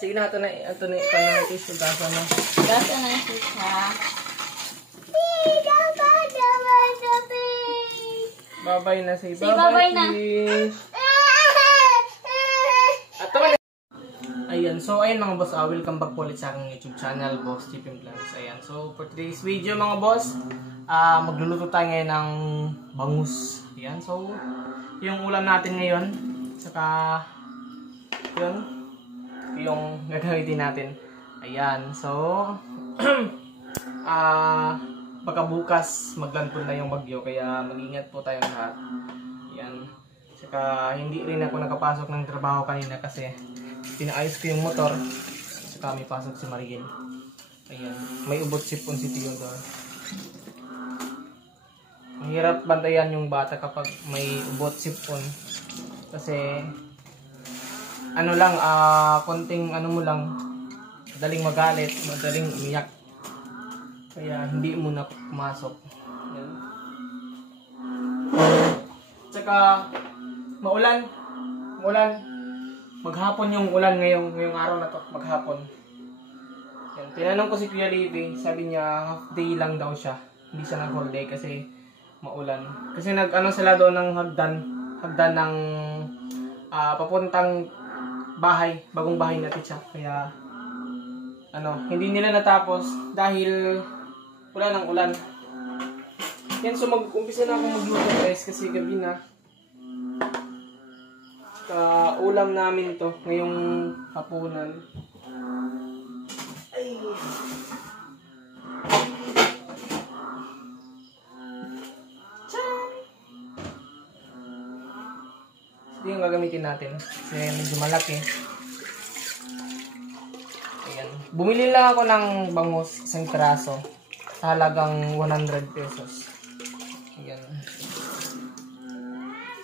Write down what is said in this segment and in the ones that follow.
Sige na, ito na ito gasa na. Gasa na yung sisa. Babay na si babay na. At naman. Ayan, so ayun mga boss, welcome back po ulit sa aking YouTube channel, Boss Chipping Plans. Ayan, so for today's video mga boss, magluluto tayo ngayon ng bangus. Ayan, so yung ulam natin ngayon, saka yun, yung gagamitin natin. Ayan, so baka bukas maglandfall na yung bagyo, kaya mag-ingat po tayong lahat. Ayan, saka hindi rin ako nakapasok ng trabaho kanina kasi pinaayos ko yung motor, saka may pasok si Marigel. Ayan, may ubot sipon si Theodore. Mahirap bantayan yung bata kapag may ubot sipon kasi ano lang, konting ano mo lang, madaling magalit, madaling umiyak, kaya hindi muna pumasok. Ayan. Tsaka maulan, maghapon yung ulan ngayong araw na to, maghapon. Yan. Tinanong ko si Kuya Living, sabi niya half day lang daw siya, hindi siya nag whole day kasi maulan. Kasi nag-ano sila doon ng hagdan ng papuntang bahay, bagong bahay natin siya. Kaya ano, hindi nila natapos dahil wala ng ulan. Yan, so mag-umpisa na akong magluto guys kasi gabi na. Ulam namin to ngayong hapunan. Ay. Tchan! Ito yung gagamitin natin kasi medyo malaki. Ayan. Bumili lang ako ng bangus, isang piraso, sa halagang 100 pesos. Ayan.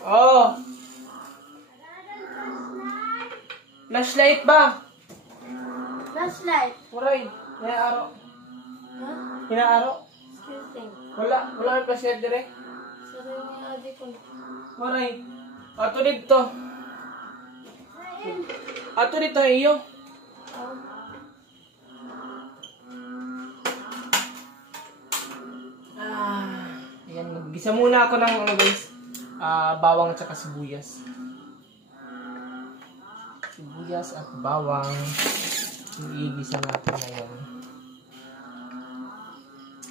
Oh! Flashlight ba? Flashlight. Waray, hinaaro. Huh? Hinaaro? Excuse me. Wala may flashlight dire. Sorry nga adi ko. Waray. Ato dito. Ato dito iyo. Ayan, maggisa muna ako ng ano guys, bawang at saka sibuyas. Sibuyas at bawang, iigisa natin ngayon.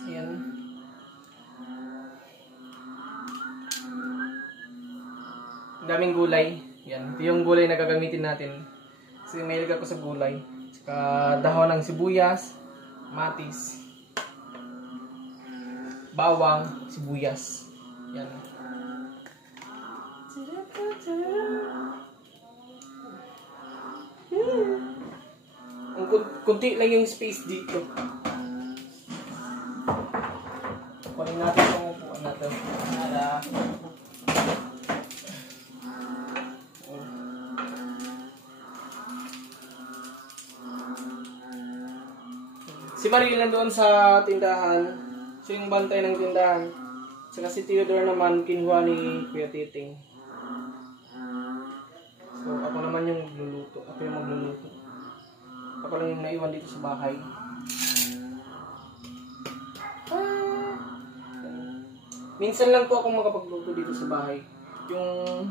Ayan. Ang daming gulay. Yan. Ito yung gulay na gagamitin natin. Kasi mahilig ako sa gulay. Saka dahon ng sibuyas, matis, bawang, sibuyas. Yan. Ang kunti lang yung space dito. Kunin natin itong upuan natin. Si Maril nandoon sa tindahan. Siya yung bantay ng tindahan. Saka si Theodore naman kinuha ni Kuya Titing. So ako naman yung magluluto. Ako yung magluluto. Ako lang yung naiwan dito sa bahay. Minsan lang po ako makapagluto dito sa bahay. Yung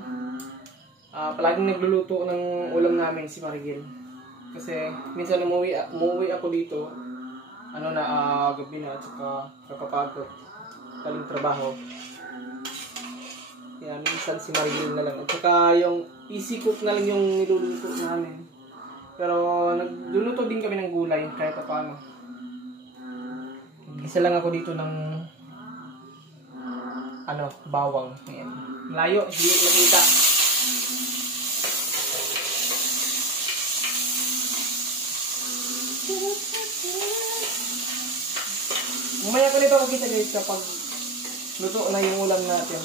palaging nagluluto ng ulam namin si Marigel. Kasi minsan umuwi ako dito. Gabi na at saka kakapagod. Galing trabaho. Kaya minsan si Marigel na lang. At saka yung easy cook na lang yung niluluto namin. Pero nagluluto din kami ng gulay kahit paano. Isa lang ako dito ng bawang. Ayan. Malayo, hindi nakita. Mamaya ko nito makita guys kapag luto na yung ulam natin.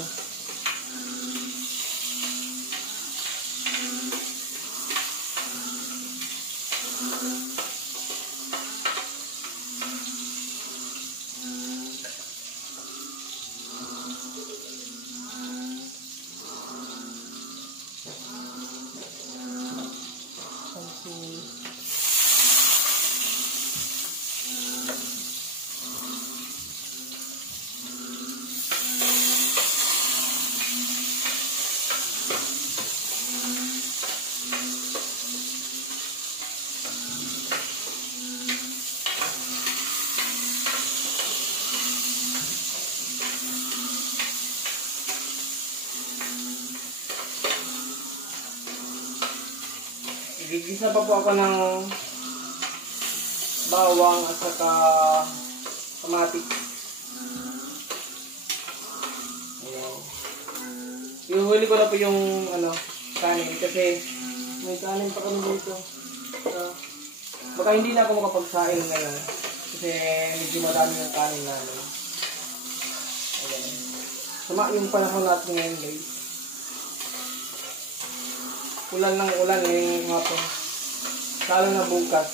Isa pa po ako ng bawang at saka kamatis. Ayan. Ihuhuli ko na po yung kanin kasi may kanin pa kami dito. Baka hindi na ako makapagsain ngayon kasi medyo madami yung kanin namin. Ayan. Sama yung panahon natin ngayon, guys. Ulan ng ulan ngayong hapon. Lalo na bukas.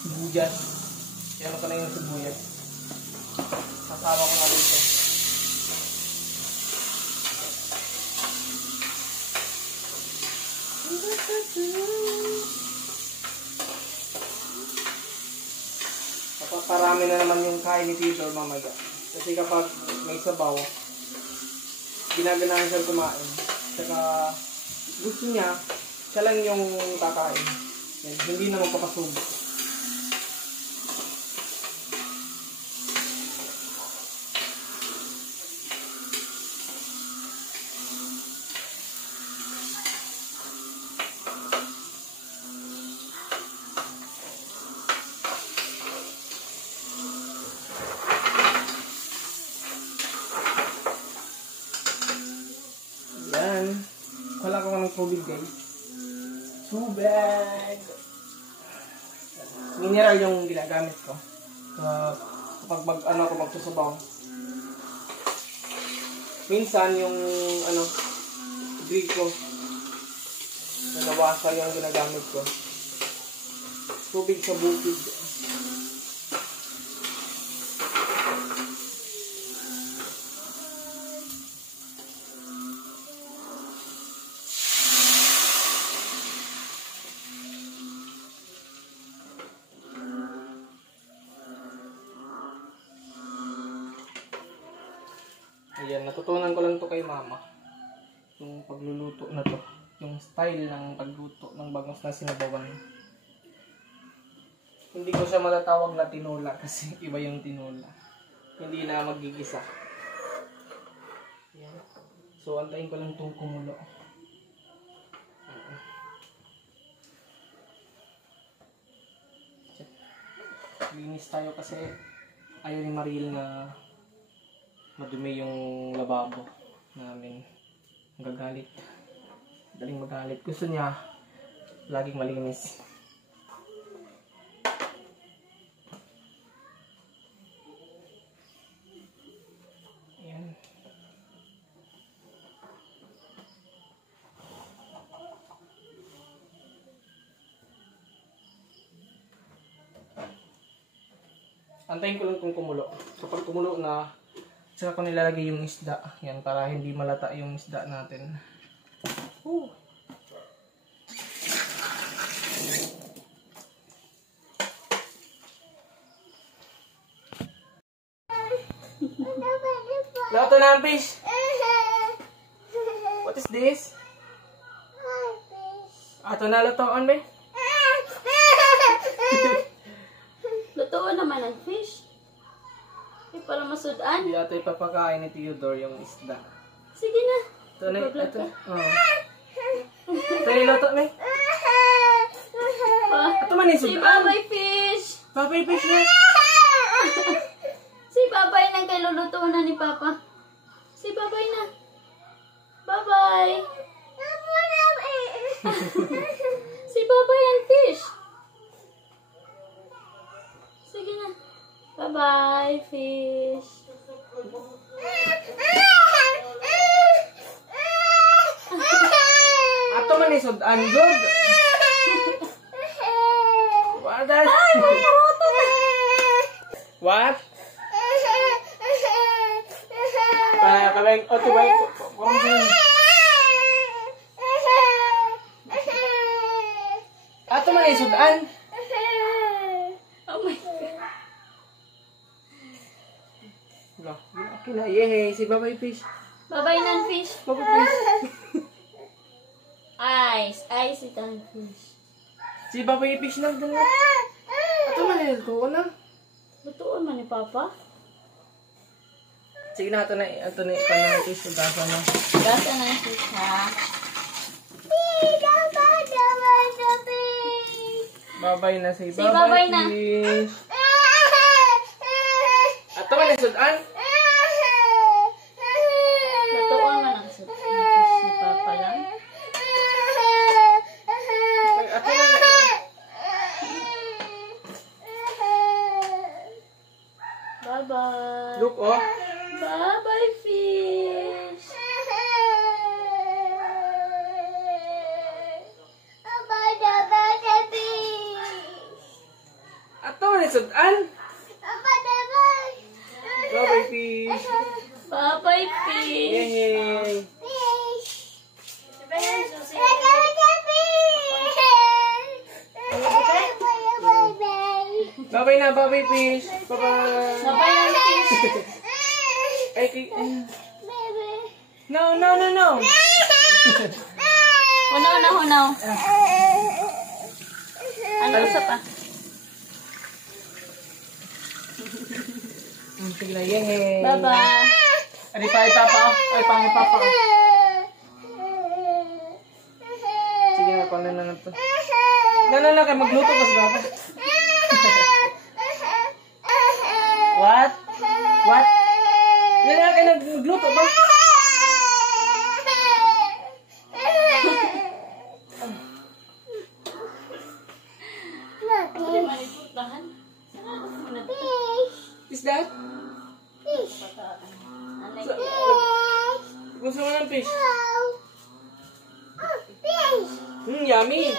Sibuyas. Kaya ko na yung sibuyas. Kasama ko na dito. Paparami na naman yung kain ni Tito mamaya. Kasi kapag may sabaw, ginaganahan siya kumain. Saka gusto niya, siya lang yung kakain. Yan, hindi na magpapasubo. Yan. Wala ko ng tubig, guys. Tubig! Mineral yung ginagamit ko. Kapag magsusabaw. Minsan yung drink ko nalawasa yung ginagamit ko. Tubig sa bukid. Ayan, natutunan ko lang to kay mama. Yung pagluluto na to. Yung style ng pagluto ng bangus na sinabawan. Hindi ko siya matatawag na tinola kasi iba yung tinola. Hindi na magigisa. Ayan. So, antayin ko lang itong kumulo. Linis tayo kasi ayaw ni Maril na madumi yung lababo namin. Magagalit. Daling magalit. Gusto niya laging malinis. Ayan. Antayin ko lang kung kumulo. Kapag kumulo na, saka ko nilalagay yung isda. Yan, para hindi malata yung isda natin. Luto na ang fish. What is this? Ato na lutoon, be? Lutoon naman ang fish. Hindi pala masudan. Hindi ito ipapakain ni Theodore yung isda. Sige na. Ito na, ito. Ito yung luto, be? Ito man yung Si sudan. Babay Fish. Babay fish na. Si Babay nang kailulutuan na ni Papa. Si Babay na. Babay. Si Babay ang fish. Sige na. Bye-bye, fish. Ato man yung sudan. Good. What? What? Kabeng, oh, tibay. Ato man yung sudan. Oh my God. Wala, okay na. Yehey, si Babay Fish. Bye-bye, nan fish. Babay Fish. Ice. Ice Italian fish. Si Baboy Fish na dala. Ato man ito na. Lutuan man ni Papa. Sige na, ito na ikan fish. Ugasa na. Gasa na yung fish, ha? Babay na si Babay na. Fish. Ato man isudan. Lutuan man ang fish ni Papa lang. Ato na. Bye-bye. Look, oh. Bye-bye, fish. Ato man isudan. Babay Fish. Bye-bye, fish. Yay! Babay na, Babay Fish. Bye-bye. Bye-bye na, fish. Ay, no, no, no, no. Hunaw na, hunaw. Ano isa pa? Sige na, yay. Bye-bye. Ay, Papa. Ay, Papa. Sige na, paano na to. No, kayo magluto pa si Papa. What? What? Yan na kayo nagluto ba? Pwede maliputahan. Saan ako muna dito? Is that? Alay. Gusto mo ng fish? Yummy.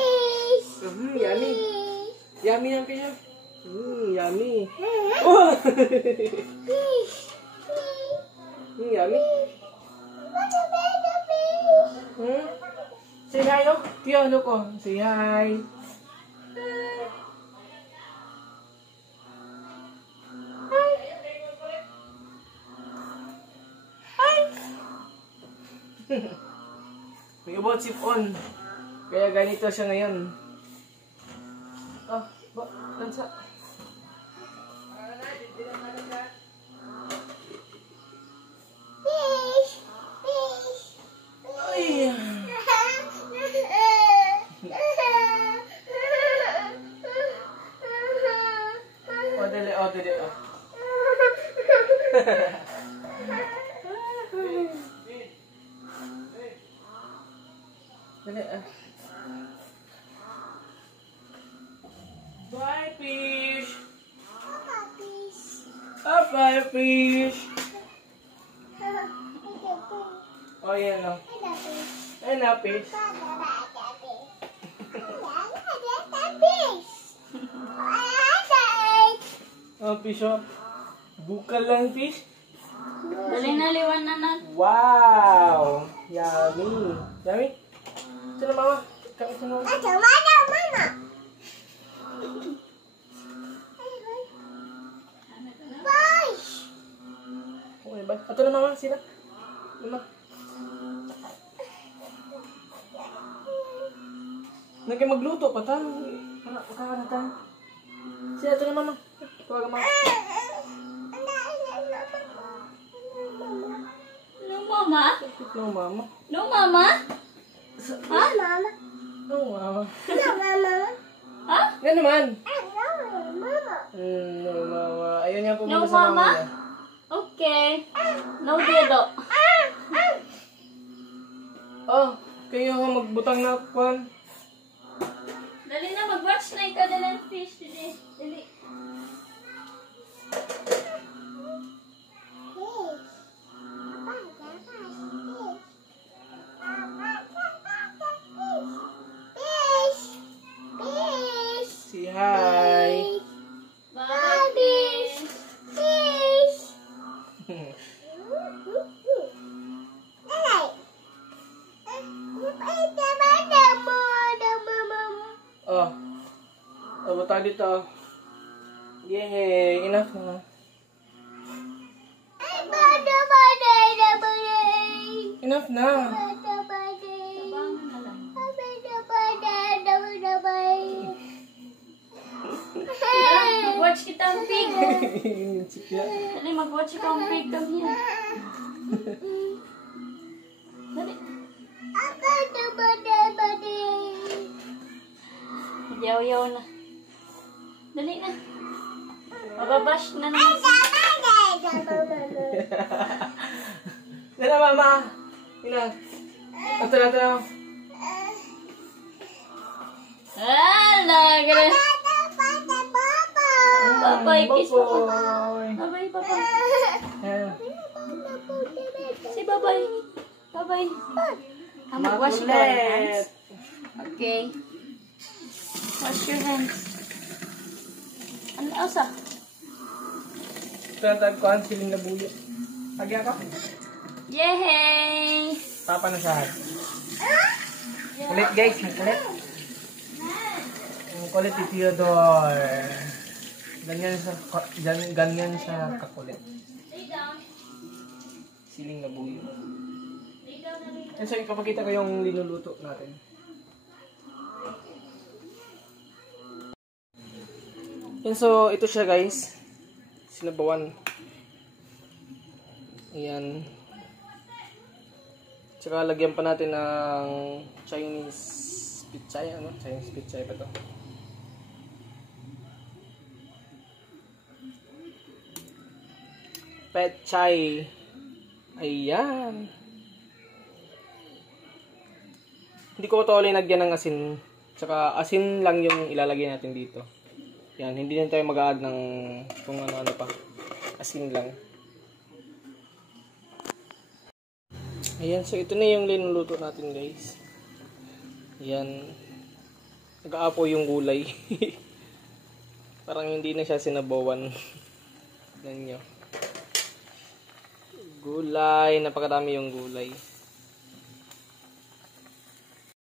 Yummy. Yummy ang fish. Yummy. Oh! Yummy. Say hi, no? Tio, look, oh. Say hi. May ubod sipon. Kaya ganito siya ngayon. Tansa. Ay. Dili. Dali, Bye, fish. Bye, fish. Oh, yan lang. Ay, na, fish. Oh, fish, oh. Bukal lang, fish. Dali na, liwan na na. Wow! Yummy. Yummy? Ito na, mama. Ito na, mama. Okay, bye. Ito na, mama. Sila. Mama. Nagay magluto pa ta. Kakain na ta. Sila, ito na, mama. Tawagan, mama. No, mama? No, mama. No, mama? Ha? No, mama. Ha? Yan naman. No, mama. Ayun yan pumunta No, sa mama mama? niya. Okay. No, dedo. Oh, kayo nga magbutang na kwan. Dali na, mag-watch na ikaw ng fish. Dali. Say hi. Bye, fish. Oh. Buta dito. Yay! Enough na. Enough na. Sabangan na lang. Watch kita ang pig. Yung chikya. Dali, mag-watch ka ang pig. Come here. Dali. Yaw-yaw na. Dali na. Mababash na naman. Dala, mama. Ina. Ito na. Ganun. Babay, kiss mo. Babay, papa. Si babay. Babay. Mag-wash ka your hands. Okay. Wash your hands. Ano asa? Ito na tayo ko ang siling na buyo. Agya ka? Yay! Papa na siya. Kulit guys, kulit. Ang kulit ni Theodore. Ganyan siya kakulit. Siling na buyo. And so, ipapakita ko yung linuluto natin. And so, ito siya guys. Sinabawan. Ayan. Tsaka lagyan pa natin ng Chinese pichay. Ano? Chinese pichay pa to. Pechay. Ayan. Hindi ko ito linagyan ng asin. Tsaka asin lang yung ilalagay natin dito. Yan, hindi na tayo mag-add ng kung ano-ano pa. Asin lang. Ayan, so ito na yung linuluto natin guys. Ayan. Nag-aapo yung gulay. Parang hindi na siya sinabawan. Yan nyo. Gulay, napakarami yung gulay.